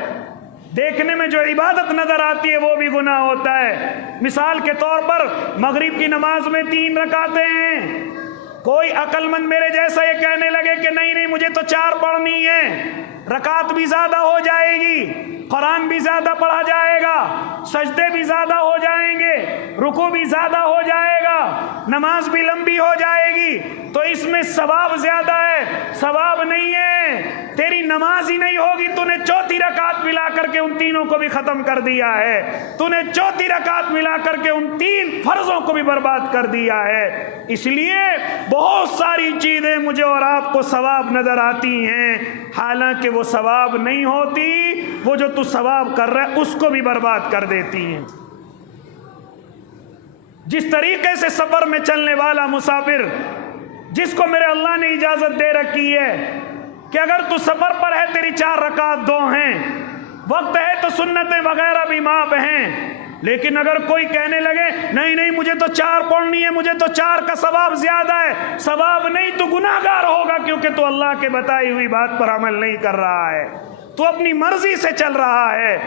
دیکھنے میں جو عبادت نظر آتی ہے وہ بھی گناہ ہوتا ہے۔ مثال کے طور پر مغرب کی نماز میں 3 رکعتیں ہیں، کوئی عقل مند میرے جیسا یہ کہنے لگے کہ نہیں مجھے تو 4 پڑھنی ہے، رکعت بھی زیادہ ہو جائے گی، قرآن بھی زیادہ پڑھا جائے گا، سجدے بھی زیادہ ہو جائیں گے، رکوع بھی زیادہ ہو جائے گا، نماز بھی لمبی ہو جائے گی، تو اس میں ثواب زیادہ ہے۔ ثواب نہیں ہے، تیری نماز ہی نہیں ہوگی، تو نے 4تھی رکعت ملا کر کے ان تینوں کو بھی ختم کر دیا ہے، تو نے چوتھی رکعت ملا کر کے ان 3 فرضوں کو بھی برباد کر دیا ہے۔ اس لیے بہت ساری چیزیں مجھے اور آپ کو ثواب نظر آتی ہیں، حالانکہ وہ ثواب نہیں ہوتی، وہ جو تو ثواب کر رہا ہے اس کو بھی برباد کر دیتی ہیں۔ جس طریقے سے سفر میں چلنے والا مسافر، جس کو میرے اللہ نے اجازت دے رکھی ہے کہ اگر تو سفر پر ہے تیری 4 رکعت 2 ہیں، وقت ہے تو سنتیں وغیرہ بھی معاف ہیں، لیکن اگر کوئی کہنے لگے نہیں مجھے تو 4 پڑھنی ہے، مجھے تو 4 کا ثواب زیادہ ہے، ثواب نہیں تو گناہگار ہوگا، کیونکہ تو اللہ کے بتائی ہوئی بات پر عمل نہیں کر رہا ہے، تو اپنی مرضی سے چل رہا ہے،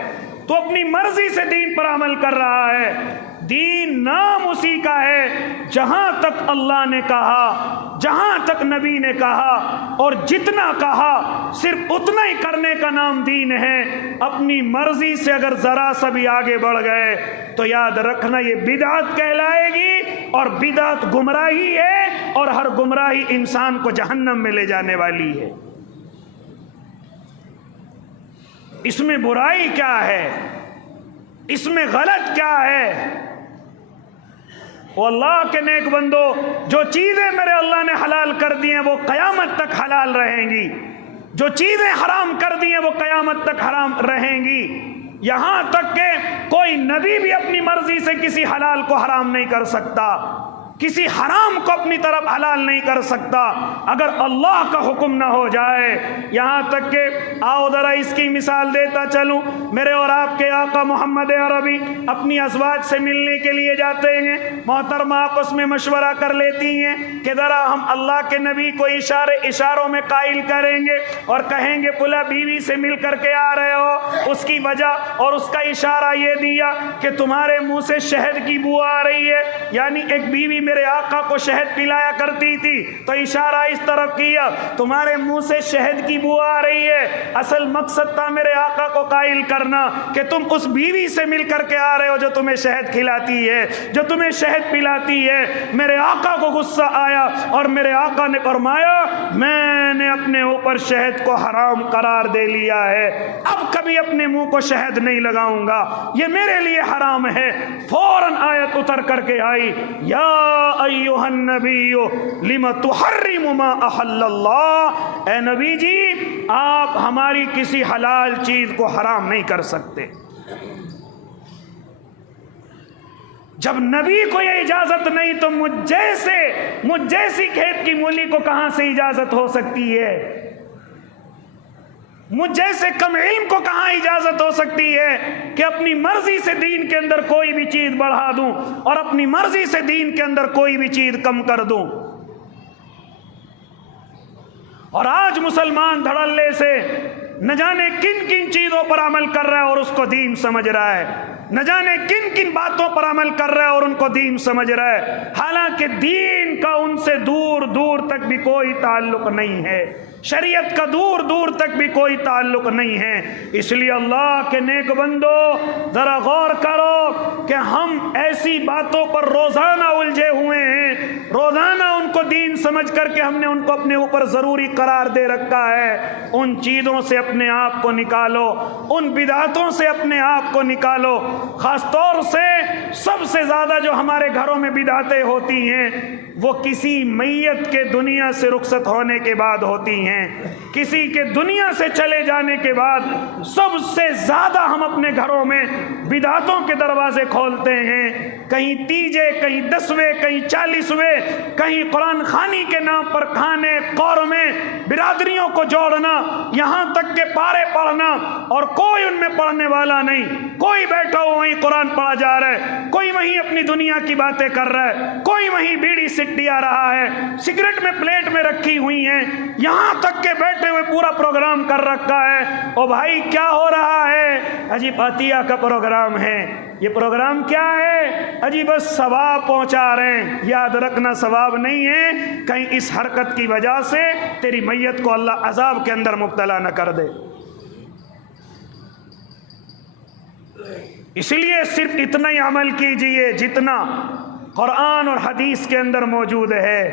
تو اپنی مرضی سے دین پر عمل کر رہا ہے۔ دین نام اسی کا ہے جہاں تک اللہ نے کہا، جہاں تک نبی نے کہا، اور جتنا کہا صرف اتنا ہی کرنے کا نام دین ہے۔ اپنی مرضی سے اگر ذرا سا بھی آگے بڑھ گئے تو یاد رکھنا یہ بدعت کہلائے گی، اور بدعت گمراہی ہے، اور ہر گمراہی انسان کو جہنم میں لے جانے والی ہے۔ اس میں برائی کیا ہے؟ اس میں غلط کیا ہے؟ وہ اللہ کے نیک بندو، جو چیزیں میرے اللہ نے حلال کر دی ہیں وہ قیامت تک حلال رہیں گی، جو چیزیں حرام کر دی ہیں وہ قیامت تک حرام رہیں گی، یہاں تک کہ کوئی نبی بھی اپنی مرضی سے کسی حلال کو حرام نہیں کر سکتا، کسی حرام کو اپنی طرف حلال نہیں کر سکتا اگر اللہ کا حکم نہ ہو جائے۔ یہاں تک کہ آؤ ذرا اس کی مثال دیتا چلوں، میرے اور آپ کے آقا محمد عربی اپنی ازواج سے ملنے کے لیے جاتے ہیں، محترمہ آپس میں مشورہ کر لیتی ہیں کہ ذرا ہم اللہ کے نبی کو اشاروں میں قائل کریں گے اور کہیں گے فلاں بیوی سے مل کر کے آ رہے ہو، اس کی وجہ اور اس کا اشارہ یہ دیا کہ تمہارے منہ سے شہد کی بو آ رہی ہے، یعنی ایک بیوی میرے آقا کو شہد پلایا کرتی تھی تو اشارہ اس طرف کیا تمہارے منہ سے شہد کی بو آ رہی ہے، اصل مقصد تھا میرے آقا کو قائل کرنا کہ تم اس بیوی سے مل کر کے آ رہے ہو جو تمہیں شہد کھلاتی ہے، جو تمہیں شہد پلاتی ہے۔ میرے آقا کو غصہ آیا اور میرے آقا نے فرمایا میں نے اپنے اوپر شہد کو حرام قرار دے لیا ہے، اب کبھی اپنے منہ کو شہد نہیں لگاؤں گا، یہ میرے لیے حرام ہے۔ فوراً آیت اتر کر کے آئی یا ایھا النبی لم تحرم ما احل اللہ، اے نبی جی آپ ہماری کسی حلال چیز کو حرام نہیں کر سکتے۔ جب نبی کو یہ اجازت نہیں تو مجھ جیسی کھیت کی مولی کو کہاں سے اجازت ہو سکتی ہے؟ مجھ جیسے کم علم کو کہاں اجازت ہو سکتی ہے کہ اپنی مرضی سے دین کے اندر کوئی بھی چیز بڑھا دوں اور اپنی مرضی سے دین کے اندر کوئی بھی چیز کم کر دوں؟ اور آج مسلمان دھڑلے سے نہ جانے کن کن چیزوں پر عمل کر رہا ہے اور اس کو دین سمجھ رہا ہے، نہ جانے کن کن باتوں پر عمل کر رہا ہے اور ان کو دین سمجھ رہا ہے، حالانکہ دین کا ان سے دور دور تک بھی کوئی تعلق نہیں ہے، شریعت کا دور دور تک بھی کوئی تعلق نہیں ہے۔ اس لیے اللہ کے نیک بندو ذرا غور کرو کہ ہم ایسی باتوں پر روزانہ الجھے ہوئے ہیں، روزانہ ان کو دین سمجھ کر کے ہم نے ان کو اپنے اوپر ضروری قرار دے رکھا ہے۔ ان چیزوں سے اپنے آپ کو نکالو، ان بدعتوں سے اپنے آپ کو نکالو۔ خاص طور سے سب سے زیادہ جو ہمارے گھروں میں بدعتیں ہوتی ہیں وہ کسی میت کے دنیا سے رخصت ہونے کے بعد ہوتی ہیں، کسی کے دنیا سے چلے جانے کے بعد سب سے زیادہ ہم اپنے گھروں میں بدعتوں کے دروازے کھولتے ہیں، کہیں تیجے، کہیں 10ویں، کہیں 40ویں، کہیں قرآن خوانی کے نام پر کھانے قورمے، برادریوں کو جوڑنا، یہاں تک کہ پارے پڑھنا اور کوئی ان میں پڑھنے والا نہیں، کوئی بیٹھا ہو وہیں قرآن پڑھا جا رہا ہے، کوئی وہیں اپنی دنیا کی باتیں کر رہا ہے، کوئی وہیں بیڑی سٹی آ رہا ہے، سگریٹ میں پلیٹ میں رکھی ہوئی ہیں، یہاں تک کہ بیٹھے ہوئے پورا پروگرام کر رکھا ہے۔ او بھائی کیا ہو رہا ہے؟ اجی عطیہ کا پروگرام ہے، یہ پروگرام کیا ہے؟ اجی بس ثواب پہنچا رہے ہیں، یاد رکھنا ثواب نہیں ہے، کہیں اس حرکت کی وجہ سے تیری میت کو اللہ عذاب کے اندر مبتلا نہ کر دے۔ اس لیے صرف اتنا ہی عمل کیجئے جتنا قرآن اور حدیث کے اندر موجود ہے،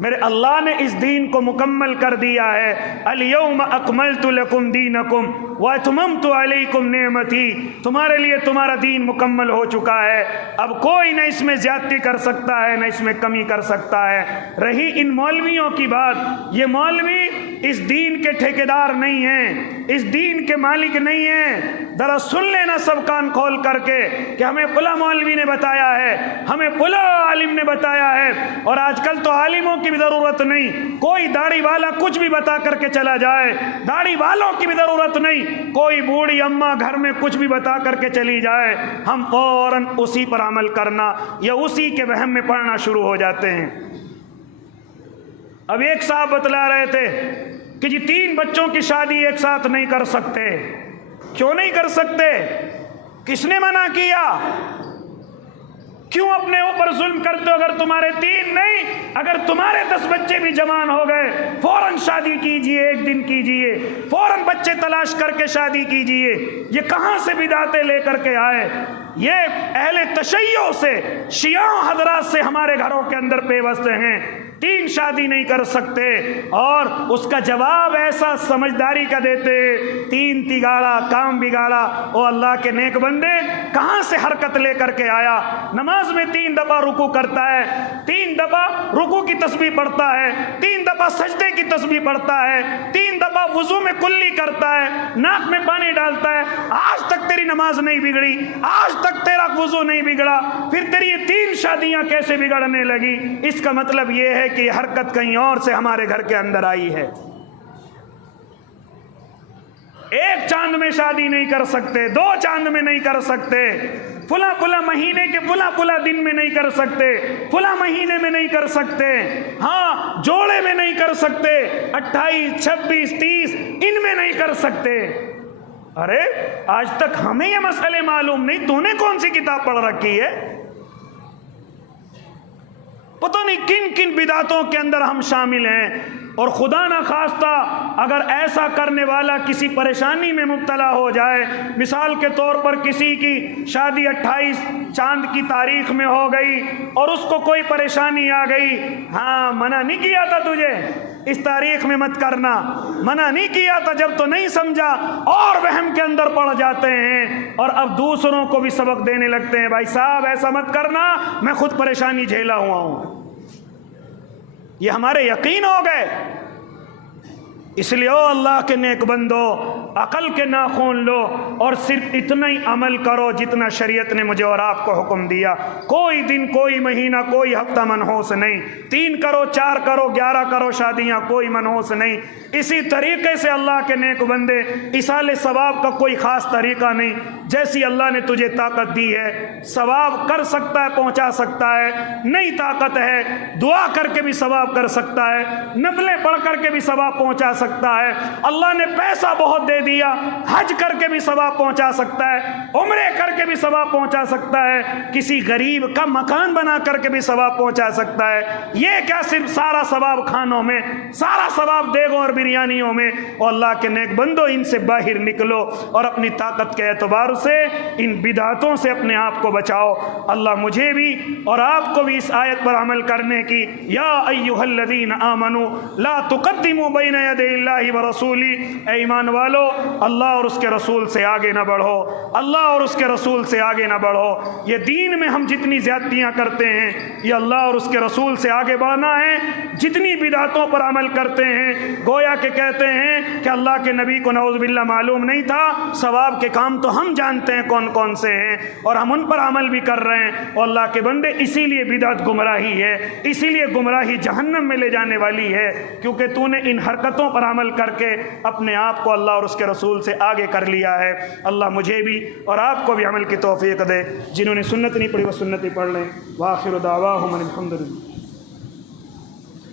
میرے اللہ نے اس دین کو مکمل کر دیا ہے۔ الیوم اکملت لکم دینکم واتممت علیکم نعمتی، تمہارے لیے تمہارا دین مکمل ہو چکا ہے، اب کوئی نہ اس میں زیادتی کر سکتا ہے نہ اس میں کمی کر سکتا ہے۔ رہی ان مولویوں کی بات، یہ مولوی اس دین کے ٹھیکیدار نہیں ہیں، اس دین کے مالک نہیں ہیں۔ ذرا سن لینا سب کان کھول کر کے کہ ہمیں فلاں مولوی نے بتایا ہے، ہمیں فلاں عالم نے بتایا ہے۔ اور آج کل تو عالموں کی بھی ضرورت نہیں، کوئی داڑھی والا کچھ بھی بتا کر کے چلا جائے، داڑھی والوں کی بھی ضرورت نہیں، کوئی بوڑھی اماں گھر میں کچھ بھی بتا کر کے چلی جائے، ہم فوراً اسی پر عمل کرنا یا اسی کے وہم میں پڑنا شروع ہو جاتے ہیں۔ اب ایک صاحب بتلا رہے تھے کہ جی 3 بچوں کی شادی ایک ساتھ نہیں کر سکتے۔ کیوں نہیں کر سکتے؟ کس نے منع کیا؟ کیوں اپنے اوپر ظلم کرتے ہو؟ اگر تمہارے 3 نہیں، اگر تمہارے 10 بچے بھی جوان ہو گئے، فوراً شادی کیجئے، ایک دن کیجئے، فوراً بچے تلاش کر کے شادی کیجئے۔ یہ کہاں سے بدعتیں لے کر کے آئے؟ یہ اہل تشیع سے، شیعہ حضرات سے ہمارے گھروں کے اندر پیوست ہیں۔ 3 شادی نہیں کر سکتے، اور اس کا جواب ایسا سمجھداری کا دیتے، 3 تگاڑا کام بگاڑا۔ او اللہ کے نیک بندے، کہاں سے حرکت لے کر کے آیا؟ نماز میں 3 دفعہ رکوع کرتا ہے، 3 دفعہ رکوع کی تسبیح پڑھتا ہے، 3 دفعہ سجدے کی تسبیح پڑھتا ہے، 3 دفعہ وضو میں کلی کرتا ہے، ناک میں پانی ڈالتا ہے۔ آج تک تیری نماز نہیں بگڑی، آج تک تیرا وضو نہیں بگڑا، پھر تیری یہ 3 شادیاں کیسے بگڑنے لگی؟ اس کا مطلب یہ ہے کہ یہ حرکت کہیں اور سے ہمارے گھر کے اندر آئی ہے۔ ایک چاند میں شادی نہیں کر سکتے، 2 چاند میں نہیں کر سکتے، فلاں مہینے کے فلاں دن میں نہیں کر سکتے، فلاں مہینے میں نہیں کر سکتے، ہاں جوڑے میں نہیں کر سکتے، 28 26 30 ان میں نہیں کر سکتے۔ ارے آج تک ہمیں یہ مسئلے معلوم نہیں، تو نے کون سی کتاب پڑھ رکھی ہے؟ پتہ نہیں کن کن بدعتوں کے اندر ہم شامل ہیں۔ اور خدا نہ خواستہ اگر ایسا کرنے والا کسی پریشانی میں مبتلا ہو جائے، مثال کے طور پر کسی کی شادی 28 چاند کی تاریخ میں ہو گئی اور اس کو کوئی پریشانی آ گئی، ہاں منع نہیں کیا تھا تجھے اس تاریخ میں مت کرنا، منع نہیں کیا تھا جب تو نہیں سمجھا، اور وہم کے اندر پڑ جاتے ہیں اور اب دوسروں کو بھی سبق دینے لگتے ہیں، بھائی صاحب ایسا مت کرنا، میں خود پریشانی جھیلا ہوا ہوں۔ یہ ہمارے یقین ہو گئے۔ اس لیے او اللہ کے نیک بندو، عقل کے ناخن لو اور صرف اتنا ہی عمل کرو جتنا شریعت نے مجھے اور آپ کو حکم دیا۔ کوئی دن، کوئی مہینہ، کوئی ہفتہ منحوس نہیں، 3 کرو، 4 کرو، 11 کرو شادیاں، کوئی منحوس نہیں۔ اسی طریقے سے اللہ کے نیک بندے، ایصال ثواب کا کوئی خاص طریقہ نہیں، جیسی اللہ نے تجھے طاقت دی ہے ثواب کر سکتا ہے، پہنچا سکتا ہے، نہیں طاقت ہے دعا کر کے بھی ثواب کر سکتا ہے، نفلیں پڑھ کر کے بھی ثواب پہنچا سکتا ہے، اللہ نے پیسہ بہت دے دیا، حج کر کے بھی ثواب پہنچا سکتا ہے، عمرے کر کے بھی ثواب پہنچا سکتا ہے، کسی غریب کا مکان بنا کر کے بھی ثواب پہنچا سکتا ہے۔ یہ کیا صرف سارا ثواب کھانوں میں، سارا ثواب دیگوں اور بریانیوں میں؟ اور اللہ کے نیک بندو، ان سے باہر نکلو اور اپنی طاقت کے اعتبار سے ان بدعتوں سے اپنے آپ کو بچاؤ۔ اللہ مجھے بھی اور آپ کو بھی اس آیت پر عمل کرنے کی، یا ایھا الذین آمنوا لا تقدموا بین یدی اللہ ورسولہ، اے ایمان والو اللہ اور اس کے رسول سے آگے نہ بڑھو، اللہ اور اس کے رسول سے آگے نہ بڑھو۔ یہ دین میں ہم جتنی زیادتیاں کرتے ہیں، یہ اللہ اور اس کے رسول سے آگے بڑھنا ہے۔ جتنی بدعتوں پر عمل کرتے ہیں، گویا کہ کہتے ہیں کہ اللہ کے نبی کو نعوذ باللہ معلوم نہیں تھا، ثواب کے کام تو ہم جانتے ہیں کون کون سے ہیں اور ہم ان پر عمل بھی کر رہے ہیں۔ اور اللہ کے بندے، اسی لیے بدعت گمراہی ہے، اسی لیے گمراہی جہنم میں لے جانے والی ہے، کیونکہ تو نے ان حرکتوں پر عمل کر کے اپنے آپ کو اللہ اور اس کے رسول سے آگے کر لیا ہے۔ اللہ مجھے بھی اور آپ کو بھی عمل کی توفیق دے۔ جنہوں نے سنت نہیں پڑھی وہ سنت ہی پڑھ لیں۔ وآخر دعواہم ان الحمد للہ۔